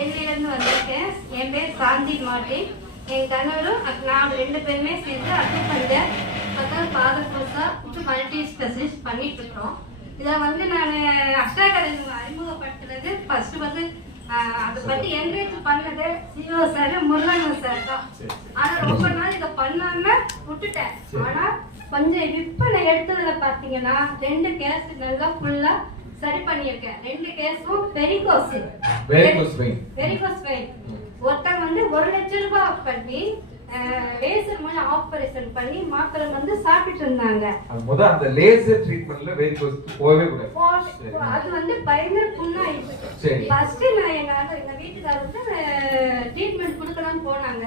சென்னையிலேருந்து வந்திருக்கேன் என் பேர் சாந்தி மார்ட்டின் என் கணவரும் நான் ரெண்டு பேருமே சேர்ந்து அக்குபஞ்சர் பக்கம் பாதப்போசா மல்டி ஸ்பெஷலிஸ்ட் பண்ணிட்டு இருக்கோம் இதில் வந்து நான் அஷ்டாகரை அறிமுகப்படுத்துறது ஃபர்ஸ்ட் வந்து அதை பற்றி என்கரேஜ் பண்ணது சிஓ சார் முருகன் சார் தான். ஆனா ரொம்ப நாள் இதை பண்ணாம விட்டுட்டேன். ஆனா கொஞ்சம் இப்ப நான் எடுத்ததுல பாத்தீங்கன்னா ரெண்டு கேஸ் நல்லா ஃபுல்லா சரி பண்ணியிருக்கேன். ரெண்டு கேஸும் varicose Varicose vein. Varicose vein ஒருத்தன் வந்து ஒரு லட்சம் ரூபாய் பண்ணி லேசர் மூலம் ஆபரேஷன் பண்ணி மாத்திரை வந்து சாப்பிட்டு இருந்தாங்க. முத அந்த லேசர் ட்ரீட்மெண்ட்ல வெரிகோஸ் போகவே கூடாது. அது வந்து பயங்கர புண்ணாயிடுச்சு. ஃபர்ஸ்ட் நான் எங்க எங்க வீட்டுக்காரருக்கு ட்ரீட்மெண்ட் கொடுக்கலாம்னு போனாங்க.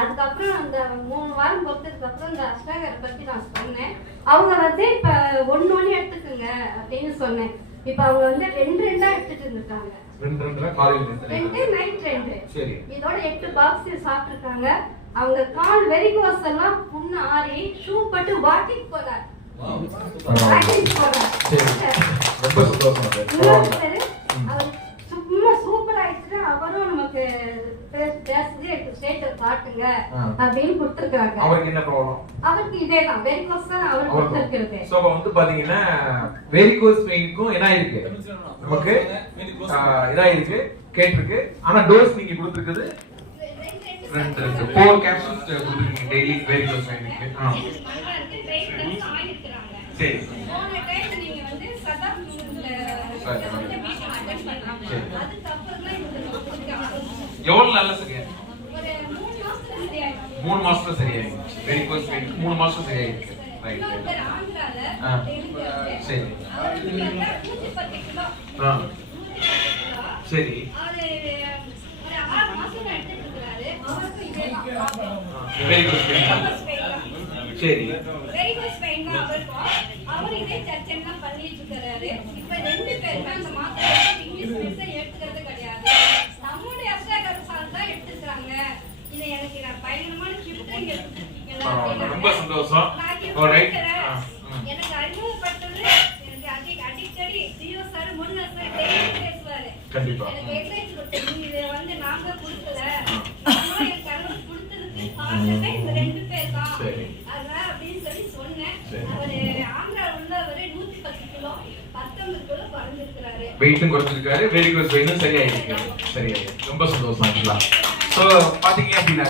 அதுக்கப்புறம் அந்த மூணு வாரம் பொறுத்ததுக்கு அப்புறம் இந்த அஷ்டாகரை பத்தி நான் சொன்னேன். அவங்க வந்து இப்ப ஒண்ணு ஒண்ணு எடுத்துக்கோங்க அப்படின்னு சொன்னேன். இப்ப அவங்க வந்து ரெண்டு ரெண்டா எடுத்துட்டு இருந்திருக்காங்க ரெண்டு ரெண்டுல காலையில் ரெண்டு ரெண்டு நைட் ரெண்டு. சரி. இதோட எட்டு பாக்ஸ் சாப்பிட்டுருக்காங்க. அவங்க கால் வெரிகோஸ் எல்லாம் புண்ணு ஆறி ஷூ போட்டு வாக்கிங் போறார். வாக்கிங் ரொம்ப சந்தோஷம் காட்டுங்க. அப்படின்னு கொடுத்துருக்காங்க அவருக்கு என்ன ப்ராப்ளம் அவருக்கு இதேதான். வெரிகோஸ் தான் அவர் கொடுத்துருக்கிறது. சோ அப்ப வந்து பாத்தீங்கன்னா வெரிகோஸ் வெயினுக்கும் என்ன இருக்கு நமக்கு இதா இருக்கு கேட்டிருக்கு. ஆனா டோஸ் நீங்க கொடுத்துருக்குது ரெண்டு இருக்கு ஃபோர் கேப்சூல்ஸ் கொடுத்துருக்கீங்க டெய்லி வெரிகோஸ் வெயினுக்கு ஆ. சரி. போன time நீங்க மூணு மாசத்துல சரியாயிருக்கு வெரிகோஸ் வெயினுக்கு மூணு மாசம் சரியாயிருக்கு ரைட் ஆ. இருக்காரு. சரி அவருக்கு பார்த்தா 110 கிலோ. ஆ 110 கிலோ. சரி vein தான். சரி தான் அவருக்கும். அவரு இதே சர்ச்சைன்னா பண்ணிட்டு இருக்கிறாரு. இப்ப ரெண்டு பேருமே அந்த மாத்திரை எடுத்து இங்கிலீஷ் medicine எடுத்துக்கிறது கிடையாது. நம்முடைய அஷ்டகர சால் தான் எடுத்துக்கிறாங்க. இது எனக்கு நான் பயங்கரமான gift இங்க கொடுத்திருக்கீங்க. பரவாயில்ல. ரொம்ப சந்தோஷம். எனக்கு அறிமுகப்படுத்துறது எனக்கு அடி- அடிக்கடி சார் முருகன் சார் பேசுவாரு கண்டிப்பா. வெயிட்டும் குறைச்சிருக்காரு குட் வெயிட்டும் சரியாயிருக்கு. சரியாயிருக்கு. ரொம்ப சந்தோஷம் ஆக்சுவலா ஸோ பார்த்தீங்க அப்படின்னா